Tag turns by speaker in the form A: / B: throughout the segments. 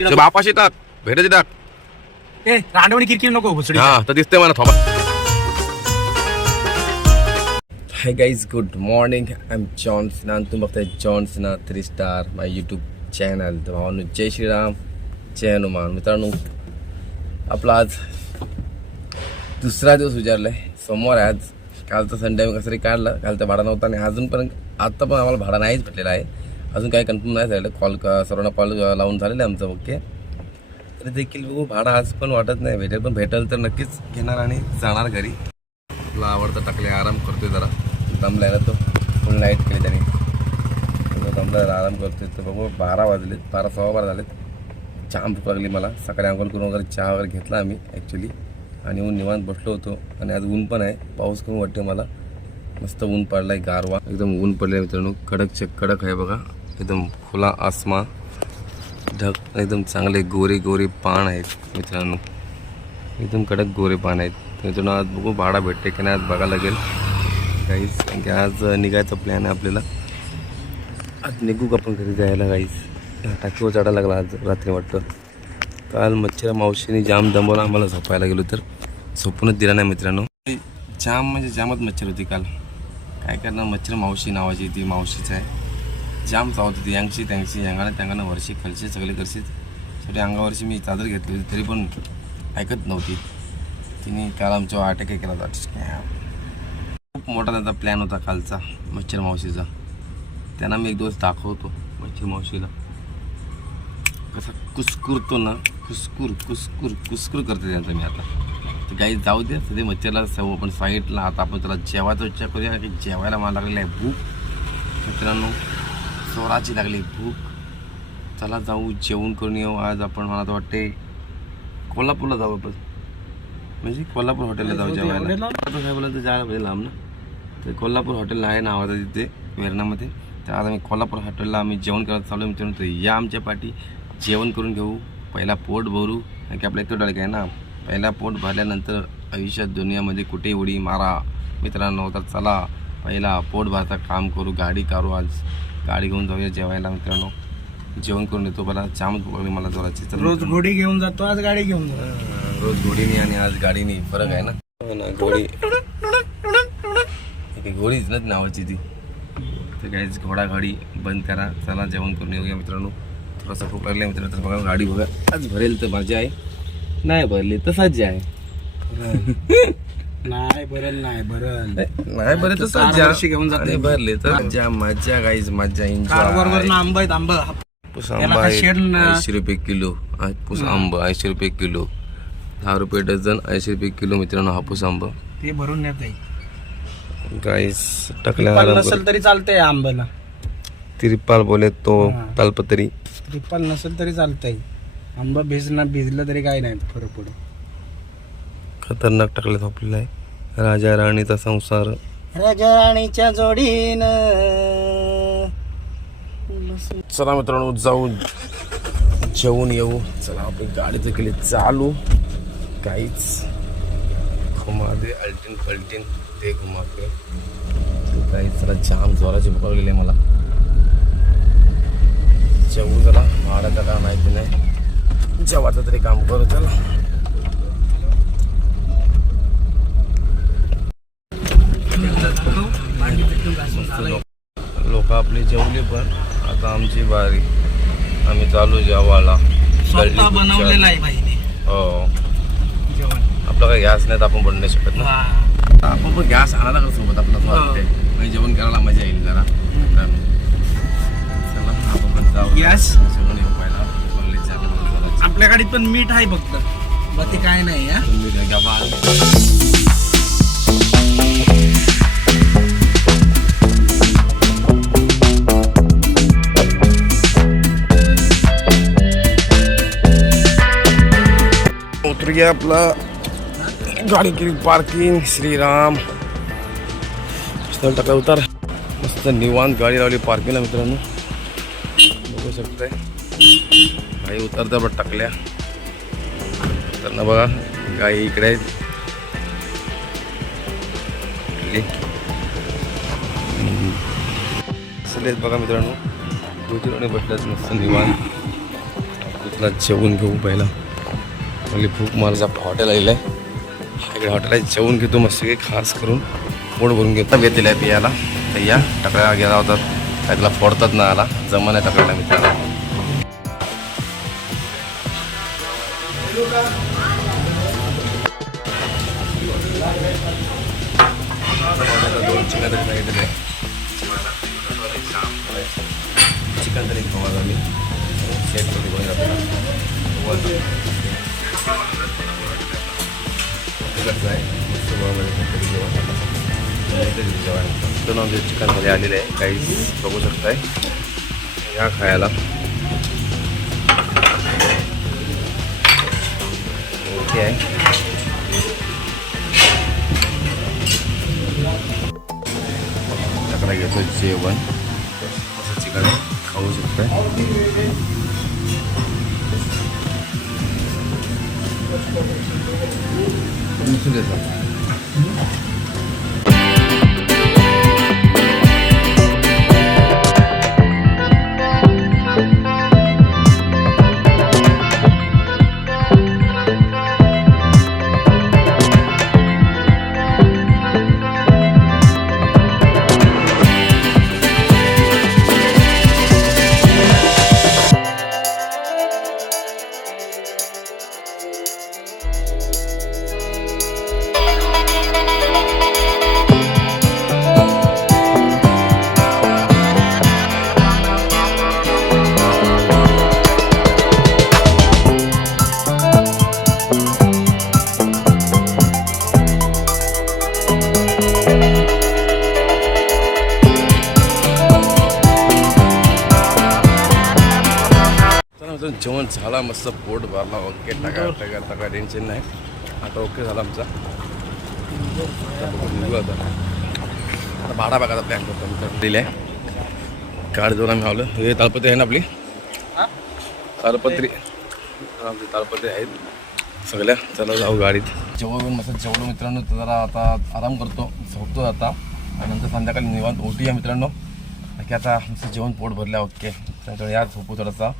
A: ते बापाशी येतात भेटत येतात.
B: ए रांडवणी किरकिर नको भुसडी
A: हा तर दिसते मला थोबा. Hi guys good morning I am John Sinha आणि तुम्ही बघताय John Sinha three star my YouTube channel तर भावांनो जय श्रीराम जय हनुमान. मित्रांनो आपला आज दुसरा दिवस उजारलाय सोमवार आहे आज. कालचा संडे कसं तरी काढला कालचा भाडा नव्हता आणि अजूनपर्यंत आता पण आम्हाला भाडा नाहीच भेटलेला आहे. अजून काही कन्फर्म नाही झालं कॉल सर्वांना कॉल लावून झालेलं आहे आमचं ओके तरी देखील बघू भाडं आज पण वाटत नाही. भेटेल पण भेटेल तर नक्कीच घेणार आणि जाणार घरी. आपला आवडता टाकले आराम करतोय जरा. दमलाय ना तो. फुल नाईट केली त्याने. दमला आराम करतोय. तर बघू बारा वाजलेत बारा सव्वा बारा झालेत. चहा भूक लागली मला. सकाळी आंघोळ करून वगैरे चहा वगैरे घेतला आम्ही ॲक्च्युली आणि ऊन निवांत बसलो होतो. आणि आज ऊन पण आहे. पाऊस कमी वाटतो मला. मस्त ऊन पडलाय गारवा. एकदम ऊन पडलाय मित्रांनो. कडकचे कडक आहे बघा. एकदम खुला आसमा ढग एकदम चांगले गोरे गोरे पान आहेत मित्रांनो. एकदम कडक गोरे पान आहेत. मित्रांनो आज बघू भाडा भेटते की नाही आज बघायला लागेल. काहीच कारण की आज निघायचा प्लॅन आहे आपल्याला. आज निघू आपण घरी जायला काहीच टाकीवर चढायला लागला आज रात्री वाटतं. काल मच्छर मावशीने जाम दमवला आम्हाला झोपायला गेलो तर. झोपूनच दिला नाही मित्रांनो. जाम म्हणजे जामच मच्छर होती काल. काय करणार मच्छर मावशी नावाची ती मावशीच आहे. जाम चावत होती यांची त्यांची यांगाने त्यांगानं वर्षी खालचे सगळे करशील. शेवटी अंगावरची मी चादर घेतली होती तरी पण ऐकत नव्हती. तिने काल आमच्यावर अटॅक केला होता. खूप मोठा त्यांचा प्लॅन होता कालचा मच्छर मावशीचा. त्यांना मी एक दिवस दाखवतो मच्छर मावशीला. कसा कुसकुरतो ना कुसकुर कुसकुर कुसकुर करते त्यांचं मी आता. तर गाई जाऊ दे सध्या मच्छरला सव आपण साईडला आता आपण त्याला जेवायचा विचार करूया की जेवायला मला लागलेला आहे भूक. मित्रांनो स्वराची लागली भूक. चला जाऊ जेवण करून येऊ. आज आपण मला तर वाटते कोल्हापूरला जाऊ आपण. म्हणजे कोल्हापूर हॉटेलला जाऊ जेवायला. काय तर जायला पाहिजे लांब ना? तर कोल्हापूर हॉटेल आहे नावाचं तिथे वेरणामध्ये. तर आज आम्ही कोल्हापूर हॉटेलला आम्ही जेवण करत चालू आहे मित्रांनो. तर या आमच्या पाठी जेवण करून घेऊ. पहिला पोट भरू. कारण की आपल्या इकडं आहे ना? पहिला पोट भरल्यानंतर आयुष्यात दुनियामध्ये कुठे उडी मारा. मित्रांनो तर चला पहिला पोट भरता काम करू. गाडी काढू आज. गाडी घेऊन जाऊया जेवायला मित्रांनो. जेवण करून येतो मला जामच भूक लागली मला जोराची.
B: रोज. घोडी घेऊन जातो आज गाडी घेऊन जातो
A: रोज घोडीनी आणि आज गाडीनी फरक आहे ना? हो घोडी. ती घोडीच ना नावाची ती. तर काहीच घोडा गाडी बंद करा. चला जेवण करून येऊया मित्रांनो. थोडासा भूक लागला मित्रांनो तर बघा गाडी बघा. आज भरेल तर मजा आहे. नाही भरली तसाच जे आहे.
B: नाही बरल नाही बरल
A: नाही बरे
B: तर वर्षी घेऊन जाते.
A: भरले तर मजा मजा गाईज मजा
B: कार बरोबर
A: एन्जॉय
B: आंबा आहेत आंबा.
A: आहे ऐंशी रुपये किलो. हापूस आंबा ऐंशी रुपये किलो. दहा रुपये डझन ऐंशी रुपये किलो मित्रांनो हापूस आंबा.
B: ते भरून नेत आहे.
A: गाईस टाकल्या
B: नसेल तरी चालतंय आंब्याला
A: तिरपाल बोले तो. तालपत्री.
B: त्रिपाल नसेल तरी चालतंय. आंबा भिजणार भिजलं तरी काय नाही फरक पडू
A: खतरनाक टाकलं झोपलेला आहे. राजा राणीचा संसार.
B: राजा राणीच्या जोडीनं.
A: चला मित्रांनो जाऊ जेवून येऊ. चला आपली गाडी तर केली चालू. काहीच घुमा दे अल्टीन पलटीन ते घुमाते ते काहीच जरा जाम जोराची पकडलेली आहे मला. जेवू जरा भाड्याचं काय माहिती नाही. जेवाचं तरी काम करू चला. लोक आपले जेवले पण आता आमची बारी. आम्ही चालू जेवायला.
B: स्वतः बनवलेला आहे बाईने
A: हो.
B: जेवण.
A: आपलं काही गॅस नाही तर आपण बनवू नाही शकत ना.
B: हा.
A: आपण पण गॅस आणायला का सोबत आपलं वाटतंय म्हणजे जेवण करायला मजा येईल जरा. चला आपण पण जाऊ
B: गॅस?
A: जेवण येऊ पहिला. कॉलेजच्या घराच्या.
B: आपल्या गाडीत पण मीठ आहे फक्त. बाकी काय नाही
A: काय गया आपला गाडी केली पार्किंग श्रीराम। स्थळ टाकला उतार। मस्त निवांत गाडी लावली पार्किंगला मित्रांनो। बघू शकताय। गाई उतरता बट टाकल्या। तर ना बघा गाई इकडे आहेत. इकडे. बघा मित्रांनो. दुसरीकडे बसल्याच मस्त निवांत. जेवून घेऊ पहिला. म्हणजे भूक मला आपलं हॉटेल आलेलं आहे. इकडे हॉटेलात जेवून घेतो मस्त खास करून पोट भरून घेतो. घेतलेलं आहे पियाला तर या टकळ्या गेला होता. त्याला फोडतात ना आला. जमा नाही टकळ्याला मित्राला दोन चिकन तरी सांगितलेले चिकन तरी खाऊ आता मी. सेट कधी आहे जेवण दोन चिकनमध्ये आलेले आहे. काही बघू शकताय. या खायला. ओके आहे. घेतो जेवण. चिकन खाऊ शकताय. इथून देतो झाला मस्त पोट भरला. ओके टाका टाका टाका टेन्शन नाही. आता ओके झाला आमचा. आता बघू, निघू आता. आता भाडा बघायचा प्लॅन करतो मी दिले. कार्ड देऊन आम्ही आलो. हे तालपत्री आहे ना आपली? तालपत्री. आमची तालपत्री आहेत. सगळ्या. चला जाऊ गाडीत. जेवण मस्त जेवलो मित्रांनो. तर जरा आता आराम करतो. झोपतो आता. आणि नंतर संध्याकाळी निवांत ओटी मित्रांनो. की आता नुसतं जेवण पोट भरल्या ओके. त्याच्यामुळे या झोपू थोडासा.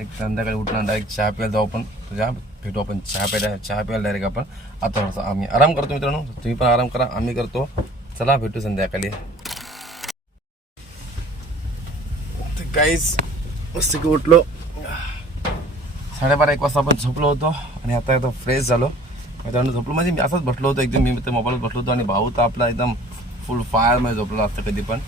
A: एक संध्याकाळी उठणार डायरेक्ट चहा प्यायला जाऊ आपण. तुझ्या भेटू आपण. चहा प्यायला चहा प्यायला डायरेक्ट आपण. आता आम्ही आराम करतो मित्रांनो. तुम्ही पण आराम करा आम्ही करतो. चला भेटू संध्याकाळी. काहीच मस्त की उठलो. साडेबारा एक वाजता आपण झोपलो होतो आणि आता एकदम फ्रेश झालो. मित्रांनो झोपलो म्हणजे मी असंच बसलो होतो. एकदम मी तर मोबाईलवर बसलो होतो आणि भाऊ तर आपला एकदम फुल फायरमध्ये झोपलो असतं कधी पण.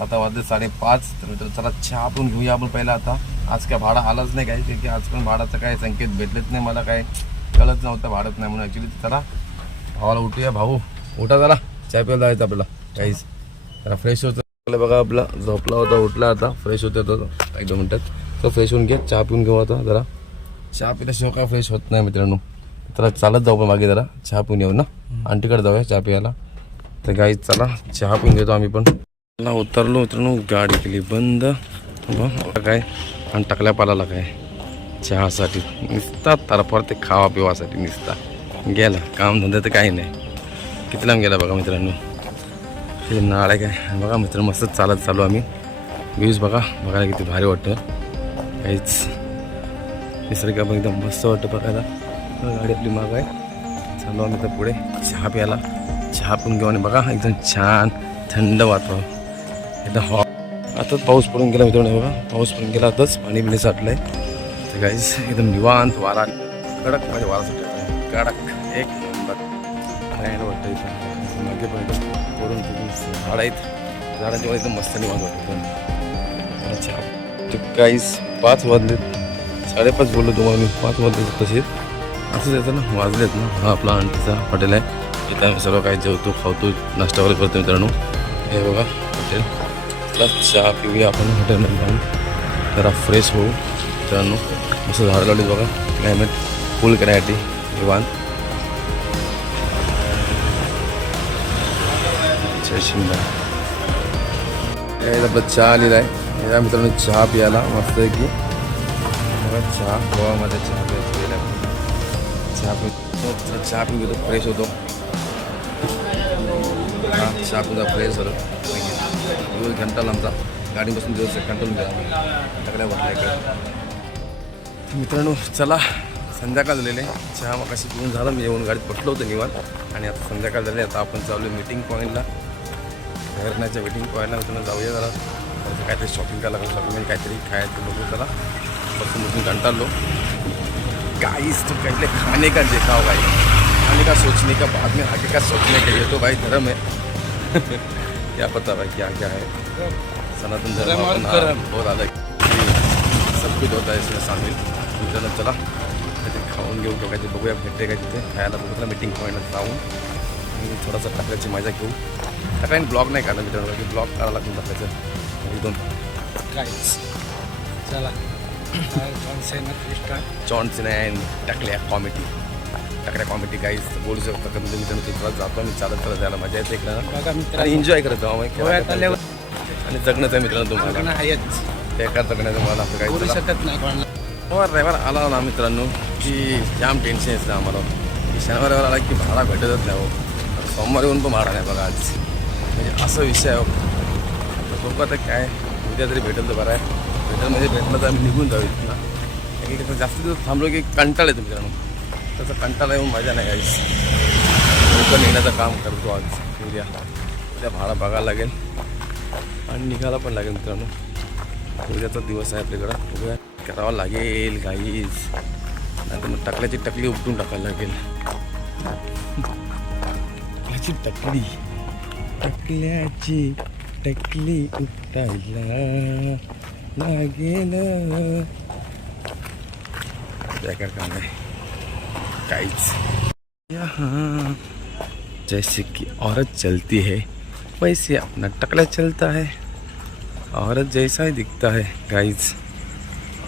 A: आता वाजले साडेपाच तर मित्र चला चहा पण घेऊया आपण पहिला आता. आज काय भाडं आलंच नाही काही की आज पण भाडाचं काय संकेत भेटलेच नाही मला काय कळत नव्हतं भाडत नाही म्हणून ॲक्च्युली चला भावाला उठूया भाऊ. उठा जरा चाय प्यायला जायचं आपल्याला. काहीच जरा फ्रेश होतं आपलं बघा आपला. झोपला होता उठला आता. फ्रेश होते तो एक दोन मिनटात तो फ्रेश होऊन घे चहा पिऊन घेऊ आता जरा. चहा पिल्याशिवाय काय फ्रेश होत नाही मित्रांनो? तर चालत जाऊ पण मागे जरा. चहा पिऊन येऊ ना? आंटीकडे जाऊया चहा प्यायला. तर गाई चला चहा पिऊन घेतो आम्ही पण. चला उतरलो उतरून गाडी केली बंद. काय? आणि टाकल्या पालाला काय? चहासाठी निसता तरफार ते खावा पिवासाठी निसता गेला काम धंदा तर काही नाही. किती लांब गेला बघा मित्रांनो? हे नाळ आहे काय? बघा मित्र मस्त चालत चालू आम्ही. व्ह्यूज बघा बघायला किती भारी वाटतं. काहीच निसर्ग पण एकदम मस्त वाटतं बघायला. गाडी आपली माग आहे. चालू आम्ही तर पुढे. चहा प्यायला. चहा पण घेऊ आणि बघा एकदम छान थंड वातावरण. एकदा हॉ आताच पाऊस पडून गेला मित्रांनो बघा. पाऊस पडून गेला आताच पाणी बिणी साठलंय. तर गाईज एकदम निवांत वारा. कडक माझ्या वारा सुटला कडक. एक नंबर. फॅन वाटतं इथं. मागे पण पडून तिथून झाड आहेत. झाडांच्या वर एकदम मस्त निवांत वाटतं अच्छा. तर गाईज पाच वाजले साडेपाच बोललो तुम्हाला मी. पाच वाजले तसेच असंच येतं ना वाजलेत ना. हा आपला आंटीचा हॉटेल आहे. इथं आम्ही सर्व काही जेवतो खावतो नाश्ता वगैरे करतो मित्रांनो. हे बघा हॉटेल. आपला चहा पिऊया आपण हॉटेलमध्ये जाऊन. जरा फ्रेश होऊ. मित्रांनो असं झाडं लावली बघा. क्लायमेट कूल करण्यासाठी निवांत. जय शिंदा. आपला चहा आलेला आहे. या मित्रांनो चहा प्यायला. मस्त आहे की चहा गोवामध्ये चहा प्यायचं गेला. चहा पितो चहा पिऊन घेतो फ्रेश होतो. हा चहा पिऊन फ्रेश झालो. दिवस घंटा आमचा गाडी बसून दिवस कंटाळून गेला सगळ्या वाटल्या मित्रांनो चला संध्याकाळ झालेले चहा मग कशी पिऊन झालं मी येऊन गाडीत बसलो होतो निवांत. आणि आता संध्याकाळ झाली आता आपण चालू मीटिंग पॉईंटला घरण्याच्या मीटिंग पॉईंटला मित्रांनो जाऊया जरा. काहीतरी शॉपिंग करायला लागलं. शॉपिंग काहीतरी खायचं बघू चला बसून बसून कंटाळलो गाइस तो कहते खाने का देखा हो भाई खाने का सोचने का? बाद में आगे का? सोचने का ये तो भाई धर्म है क्या पता भाई क्या क्या है। सनातन धर्म
B: और
A: अलग सब कुछ होता है इसमें शामिल। मित्रांनो चला। काहीतरी खाऊन घेऊ किंवा काहीतरी बघूया भेटते का तिथे खायला बघू मीटिंग पॉईंटला जाऊन आणि थोडासा टाकल्याची मजा घेऊ टाकायला ब्लॉग नाही काढला मित्रांनो की ब्लॉग काढायला लागून टाकायचं एक दोन
B: काहीच चला। कृष्णा
A: जॉन्सन अँड टाकल्या कॉमेडी टाकल्या कॉमेडी काहीच बोलू शकतो का म्हणजे मित्रांनो तिथला जातो मी चालत चालत जायला मजा येते इकडं. आणि एन्जॉय करत जाऊ आम्ही आणि जगणंच आहे मित्रांनो तुम्हाला.
B: आहेच.
A: बेकार जगण्याचं मला आपलं काही
B: बोलू. शकत नाही कोणाला.
A: रविवार आला ना मित्रांनो की जाम टेन्शन असतं आम्हाला. की शनिवार रविवार आला की भाडा भेटतच नाही हो. सोमवार येऊन पण भाडा नाही बघा आज. म्हणजे असा विषय आहे हो. आता बघू आता काय उद्या तरी भेटेल तर बरं आहे. भेटेल म्हणजे भेटलं तर आम्ही निघून जाऊ इथं जास्त दिवस थांबलो की कंटाळ येतो मित्रांनो. तसं कंटाळा येऊन मजा नाही आईस. लवकर नेण्याचं काम करतो आज उद्या उद्या भाडा बघायला लागेल. आणि निघायला पण लागेल मित्रांनो. उद्याचा दिवस आहे आपल्याकडं. उद्या करावं लागेल काहीच नाही तर मग टकल्याची टकली उपटून टाकायला लागेल. टकल्याची टकली. टकल्याची टकली उपटायला लागेल. बेकार काम आहे. काहीच यहाँ जैसे कि औरत चलती है, वैसे अपना टकला चलता है। औरत जैसा ही दिखता है गाइस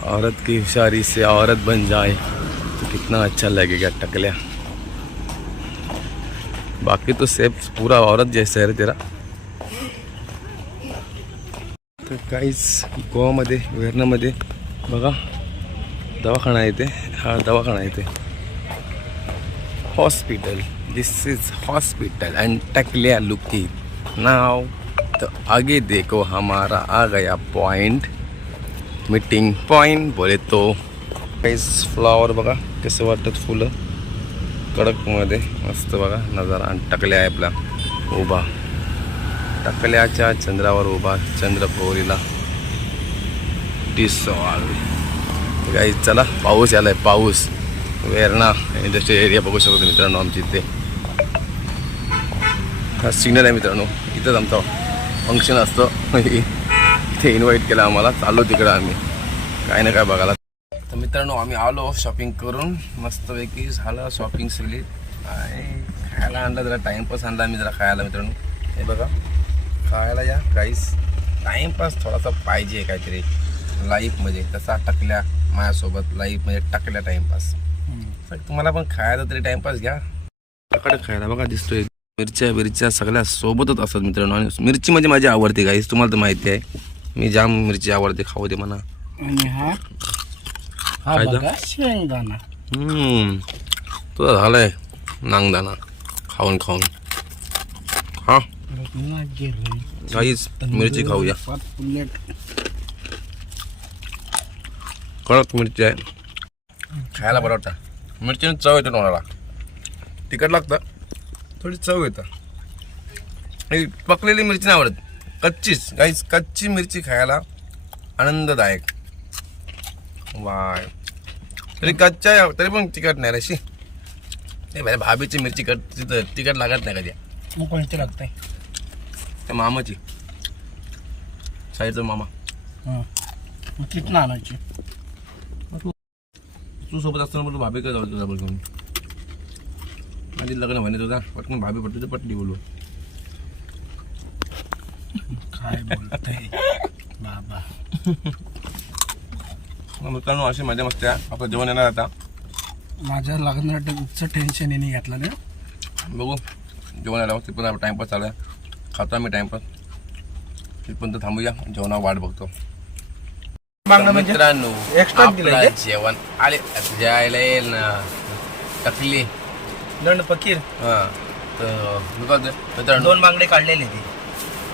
A: औरत की होशियारी से औरत बन जाए तो कितना अच्छा लगेगा टकल्या बाकी तो सेब पूरा औरत जैसा है तेरा। तर काहीच गोवामध्ये वेरणामध्ये बघा, दवाखाना येते, हा, दवाखाना येते। Hospital this is hospital and टकलिया लुकी नाव तो आगे देखो हमारा आ गया पॉइंट मीटिंग पॉइंट बोले तो. काहीच फ्लावर बघा कसं वाटत फुलं? कडकमध्ये मस्त बघा नजारा. आणि टकल्या आहे आपला. उभा. टकल्याच्या चंद्रावर उभा चंद्रपौरीला डिसॉल काही चला पाऊस आलाय पाऊस. वेरणा इंडस्ट्रियल एरिया बघू शकतो मित्रांनो आमच्या इथे हा सिग्नल आहे मित्रांनो इथंच आमचं फंक्शन असतं इथे इन्व्हाइट केलं आम्हाला चाललो तिकडं आम्ही काय ना काय बघायला तर मित्रांनो आम्ही आलो शॉपिंग करून मस्तपैकी झालं शॉपिंग सगळी आणि खायला आणलं जरा टाईमपास आणला आम्ही जरा खायला मित्रांनो हे बघा खायला या काहीच टाईमपास थोडासा पाहिजे काहीतरी लाईफमध्ये तसा टकल्या माझ्यासोबत लाईफमध्ये टकल्या टाईमपास तुम्हाला पण खायला तरी टाइमपास घ्या. कडक खायला बघा दिसतोय. मिरच्या बिरच्या सगळ्या सोबतच असतात मित्रांनो. आणि मिरची म्हणजे माझी आवडते गाईस तुम्हाला तर माहिती आहे. मी जाम मिरची आवडते खाऊ दे म्हणा.
B: आणि हा? हा
A: काय तो?
B: बघा शेंगदाणा.
A: हम्म. तुझा झालाय नांगदाणा. खाऊन खाऊन. हा. मिरची खाऊया. कडक मिरची आहे. खायला बरं वाटतं. मिरचीने चव येते तोंडाला. तिखट लागतं थोडी चव येतं. पकलेली मिरची नाही आवडत. कच्चीच. गाईस कच्ची मिरची खायला आनंददायक. वाय. तरी कच्च्या तरी पण तिखट नाही रशी नाही माझ्या भाभीची मिरची कट तिथं तिखट लागत नाही कधी.
B: मग कोणते लागतंय
A: त्या मामाची. साईडचा मामा.
B: हं. कितना आणायची.
A: तू सोबत असताना बोलतो भाभी काय जाऊ तुझा बोल घेऊन आधी लग्न म्हणे तुझा. पटकन भाभी पटली तर पटली बोलू.
B: काय बोलतय? बाबा.
A: मग मित्रांनो अशी मजा मस्ती आहे. आपलं जेवण येणार आता.
B: माझ्या लग्नाचं टेन्शन येणे घेतलं ना?
A: बघू. जेवण आल्यावर ते पण टाइमपास चालू आहे. खातो आम्ही टाइमपास तिथपर्यंत थांबूया. जेवणा वाट बघतो.
B: म्हणजे
A: मित्रांनो
B: extra दिलंय
A: आपलं
B: ते?
A: जेवण आले जायला येईल ना. टकली.
B: दंड फकीर.
A: हा. तर मी काय म्हणतोय, मित्रांनो.
B: दोन बांगडे काढलेले ते.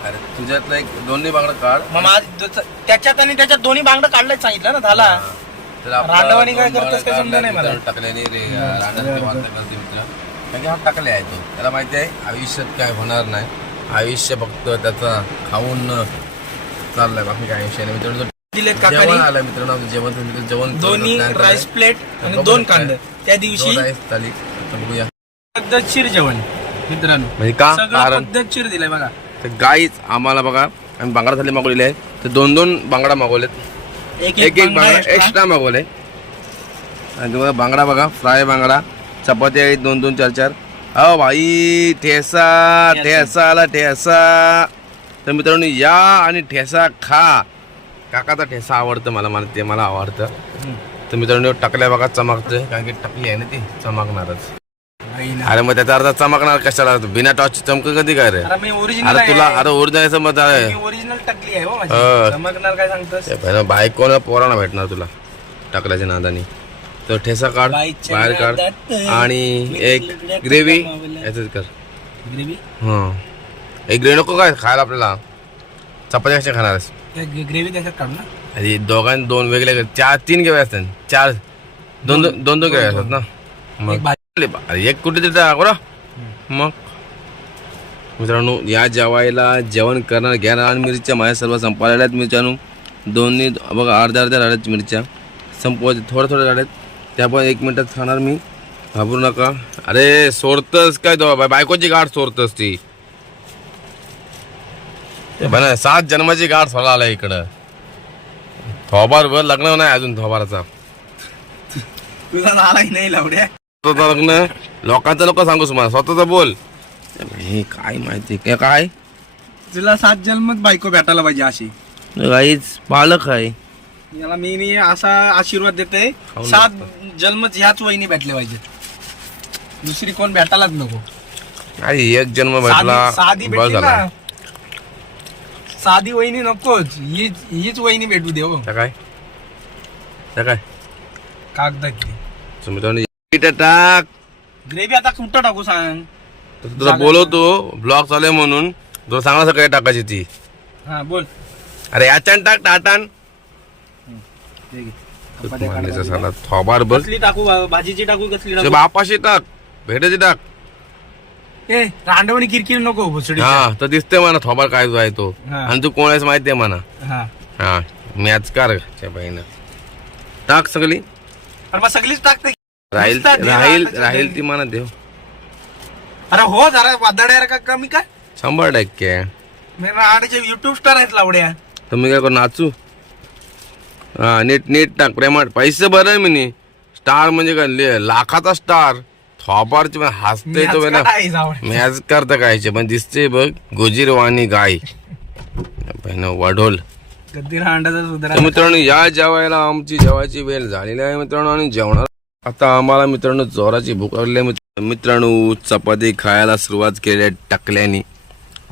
A: अरे तुझ्यातलं एक दोन्ही बांगडं काढ.
B: मग आज त्याच्यात आणि त्याच्यात दोन्ही बांगडं काढलंच सांगितलं ना झाला.
A: हा. तर आपला
B: रांडवानी काय
A: दोन
B: करतोस काय समजलं नाही मला.
A: मित्रांनो टाकल्याने रे रांडवानी वार्ता करते मित्र कारण की हा टाकले आहे तो. त्याला माहिती आहे आयुष्यात काय होणार नाही. आयुष्य फक्त त्याचा खाऊन चाललंय. बाकी काय आयुष्य नाही. मित्रांनो जेवण
B: काकाने.
A: आलं मित्रांनो जेवण तुम्ही जेवण
B: दोन्ही
A: plan.
B: राईस प्लेट आणि दोन. कांदे. त्या दिवशी
A: दोन राईस थाली. आता बघूया.
B: पद्धतशीर जेवण मित्रांनो.
A: म्हणजे का?
B: सगळं
A: कारण
B: पद्धतशीर दिलंय बघा.
A: गाईच आम्हाला बघा आम्ही बांगडा थाली मागवलेली आहे. तर दोन दोन बांगडा मागवलेत.
B: एक
A: एक एक बांगडा. एक्स्ट्रा मागवले आणि तुम्हाला बांगडा बघा फ्राय बांगडा चपाती आहेत दोन दोन चार चार. अहो भाई ठेसा ठेसा. आला ठेसा. तर मित्रांनो या आणि ठेसा खा. काकाचा ठेसा आवडतं मला मला ते मला आवडतं. तर मित्रांनो टाकल्या बघा चमकतोय. कारण की टाकली आहे ना ती चमकणारच. अरे मग त्याचा अर्थ चमकणार कशाला? बिना टॉर्च चमक कधी काय रे?
B: अरे मी ओरिजिनल
A: अरे तुला अरे ओरिजिनल मत आहे.
B: मी ओरिजिनल टाकली आहे हो
A: हा.
B: चमकणार काय सांगतोस?
A: ते पहिलं बायकोला पोरांना भेटणार तुला? टाकल्याच्या नादानी. तर ठेसा काढ बाहेर काढ. आणि एक ग्रेव्ही. याच कर.
B: ग्रेव्ही?
A: हां. एक ग्रेव्ही नको काय खायला आपल्याला? चपाती कशा खाणार
B: ग्रेव्ही त्याच्यात काढू ना?
A: अरे दोघांनी दोन वेगळे चार तीन ग्रेव्ही असतात. चार दोन दोन दोन दोन ग्रेव्ही असतात ना? मग
B: एक भाजी.
A: अरे एक कुठे तरी बरं. मग? मित्रांनो या जेवायला जेवण करणार घ्या आणि मिरच्या माझ्या सर्व संपायला आहेत मिरच्यानो. दोन्ही बघा अर्ध्या अर्ध्या राड्यात मिरच्या. संपवायच्या थोड्या थोड्या राड्यात त्या पण एक मिनिटात खाणार मी. घाबरू नका. अरे सोडतस काय बायकोची गाठ सोडतस ती. ते सात जन्माची गाठ सोडा आला इकडं. थोबार वर लग्न नाही अजून थोबाराचा.
B: तुझा नालाय नाही लावड्या.
A: स्वतःचं लग्न लोकांचं नको सांगूस मला स्वतःच बोल. हे काय माहिती काय काय?
B: तुला सात जन्मच बायको भेटायला पाहिजे अशी.
A: गाईच पालक आहे.
B: याला मी मी असा आशीर्वाद देते
A: खाऊन
B: सात जन्मच ह्याच वहिनी भेटले पाहिजे दुसरी कोण भेटायलाच नको.
A: अरे एक जन्म भेटला
B: साधी
A: बस
B: भेटली
A: झाला.
B: साधी वहिनी नकोच. हीच हीच वहिनी भेटू दे हो.
A: त्या काय? त्या काय? इथं टाक.
B: ग्रेव्ही आता कुठं टाकू सांग?
A: तर तुला बोलवतो ब्लॉग चालू आहे म्हणून. तुला सांगा सकाळी टाकायची ती.
B: हा बोल.
A: अरे याच्यान टाक टाटान.
B: घे. चपात्या काढ
A: थोबार बस.
B: कसली टाकू भाजीची टाकू कसली टाकू?
A: बापाशी टाक भेटायची टाक.
B: ए रांडवणी किरकिर नको भुसडी
A: हा तर दिसते म्हणा थोबार काय जो आहे तो.
B: हा.
A: आणि तू कोण आहेस माहिती आहे म्हणा
B: हा.
A: हा मॅच कर त्या बाईनं टाक सगळी.
B: अरे मग सगळीच टाकते.
A: राहील
B: नुसता
A: राहील राहील ती म्हणा देव.
B: अरे हो जरा वादड्या का कमी काय?
A: शंभर टक्के.
B: मी युट्यूब स्टार आहेत लावड्या.
A: तर मी काय करू नाचू? हा नीट नीट टाक. प्रेमात पैसे बरं मी नी. स्टार म्हणजे काय? ले- लाखाचा स्टार थॉपारचे पण हसते तो
B: जावं?
A: मॅच करता कायचे पण दिसते बघ गोजीरवाणी गाय. वढोल. मित्रांनो या जेवायला आमची जेवायची वेळ झालेली आहे मित्रांनो आणि जेवणार आता आम्हाला मित्रांनो जोराची भूक लागली मित्रांनो. चपाती खायला सुरुवात केली टाकल्याने.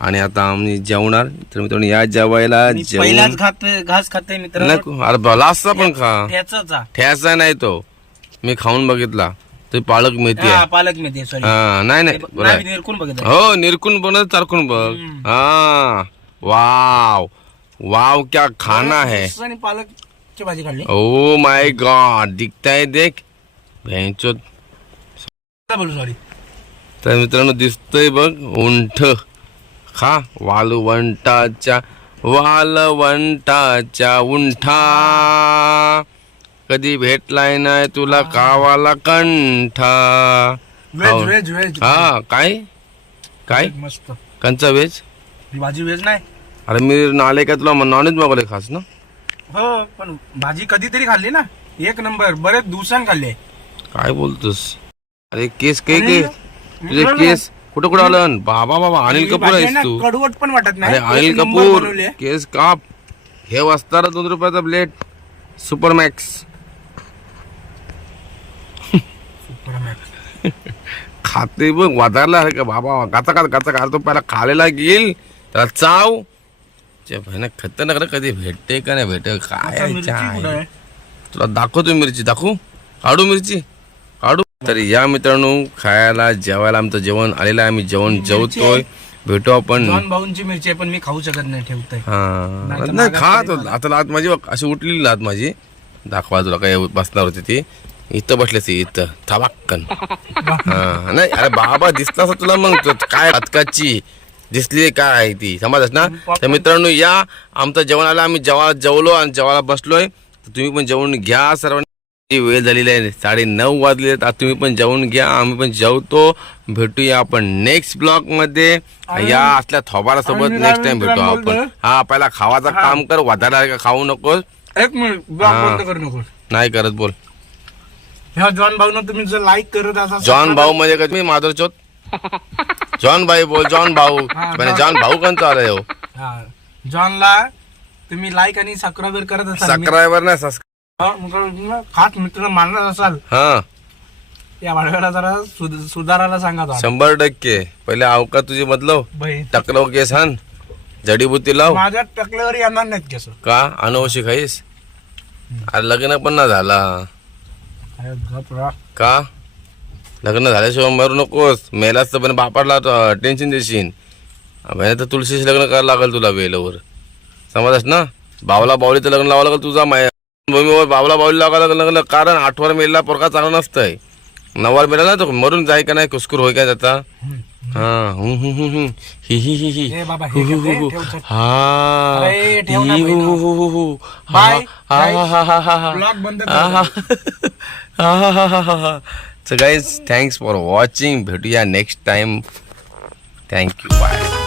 A: आणि आता आम्ही जेवणार. तर मित्रांनो या जेवायला जेवण
B: घास खाते मित्र
A: नको. अरे लास्टचा पण खा. ठ्याचा नाही तो. मी खाऊन बघितला. तो पालक मेथी
B: हा
A: आहे.
B: पालक मेथी सॉरी
A: हा नाही नाही बरं. आहे.
B: निरकून बघत
A: हो निरकून बन चारकून बघ. हा वाव. वाव क्या खाना है.
B: आणि पालकची भाजी काढली
A: ओ माय गॉड दिखता है देख. भैंचो
B: बोलू सॉरी
A: तर मित्रांनो दिसतंय बघ उंठ. खा वालवंटाच्या वालवंटाच्या उंठा. कधी भेटलाय नाही तुला कावाला कंठा.
B: व्हेज
A: हो.
B: व्हेज व्हेज
A: हा काय? काय?
B: मस्त.
A: कंचा वेज?
B: ही भाजी व्हेज नाही
A: अरे मी नाले काय तुला नॉनव्हेज मागवले खास ना?
B: हो पण भाजी कधीतरी खाल्ली ना. एक नंबर बरेच दिवसांनी खाल्ले.
A: काय बोलतोस? अरे केस के के? तुझे केस कुठं कुठं आलं? बाबा बाबा अनिल
B: ही
A: कपूर
B: भाजी
A: आहेस
B: ना,
A: तू.
B: कडवट पण वाटत
A: अरे
B: नाही
A: अनिल
B: एक नंबर
A: कपूर
B: बनवली आहे.
A: केस काप. हे वाजता दोन रुपयाचा प्लेट सुपर खाते बघ अरे का बाबा? गाचा का गाचा का तो पहिला खालेला घेईल त्याला चाव. भयानक खतरनाक रे कधी भेटते का नाही भेटते काय? तुला दाखवतो मिरची दाखवू? काढू मिरची? काढू? तर या मित्रांनो खायला जेवायला आमचं जेवण आलेलं आहे. आम्ही जेवण जेवतोय. भेटू आपण.
B: भाऊंची मिरची पण मी खाऊ शकत नाही ठेवतोय.
A: हा.
B: नाही
A: खा. आता लात माझी अशी उठलेली लात माझी. दाखवा तुला काय बसणार होती ती. इथं बसली ती इथं. थबाक्कन हा नाही अरे बाबा दिसला असं तुला मग. तो काय अतकाची दिसली काय आहे ती? समजस ना? तर मित्रांनो या आमचं जेवण आलं. आम्ही जेव्हा जेवलो आणि जेवायला बसलोय. तर तुम्ही पण जेवण घ्या सर्वांनी. वेळ झालेली आहे. साडे नऊ वाजले. आता तुम्ही पण जेवण घ्या. आम्ही पण जेवतो. भेटूया आपण नेक्स्ट ब्लॉगमध्ये. या असल्या थोबारा सोबत
B: आणि
A: नेक्स्ट टाइम भेटू आपण. हा पहिला खावाचं काम कर. वाधायला खाऊ नकोस?
B: एक मिनिट.
A: नाही करत बोल.
B: ह्या जॉन भाऊनं तुम्ही जर लाईक करत असाल
A: जॉन भाऊ म्हणजे का तुम्ही माधुर चोत जॉन भाई बोल जॉन भाऊ.
B: हा,
A: म्हणजे जॉन भाऊ कोणता आलाय हो
B: हा. जॉनला तुम्ही लाईक आणि सबस्क्राईब करत असाल. मी-
A: सबस्क्रायबर नाही
B: हा, मग खास मित्र मानत असाल.
A: हा.
B: या वाढव्याला जरा सुध- सुधारायला सांगा.
A: शंभर टक्के. पहिले अवका तुझी बदलव.
B: बहीण
A: टकलव केस हान. जडीबुटी लाव.
B: माझ्या टकल्यावर येणार नाहीत केस.
A: का? अनुवशी खाईस? अरे लग्न पण ना झाला. का? लग्न झाल्याशिवाय मरू नकोस. मेलाच तर पण बापाला टेन्शन देशील. म्हणजे तर तुळशीशी लग्न करायला लागेल तुला वेळेवर. समजस ना? बावला बावलीचं लग्न लावावं लागेल तुझा माय भूमीवर बावला बावली लावावं लागेल लग्न. कारण आठवर मेला पोरका चांगला नसतंय. नववार मेला ना तो मरून जाय का नाही? कुस्कुर होय का त्याचा? हा हम्म, हम्म, हम्म, हम्म. हि हि हि हि
B: ए बाबा,
A: हु,
B: हे
A: हु,
B: ठेव,
A: हु,
B: हे
A: हु.
B: ठेव, चल.
A: हा
B: अरे, ठेव ना
A: हि,
B: बहिणा.
A: हु, हु, हु, हु.
B: बाय,
A: हा, हा, हा, हा, हा, हा.
B: ब्लॉग बंद कर.
A: हा, हा. हा, हा, हा, हा, हा, हा. So guys, thanks for watching. भेटूया next time thank you bye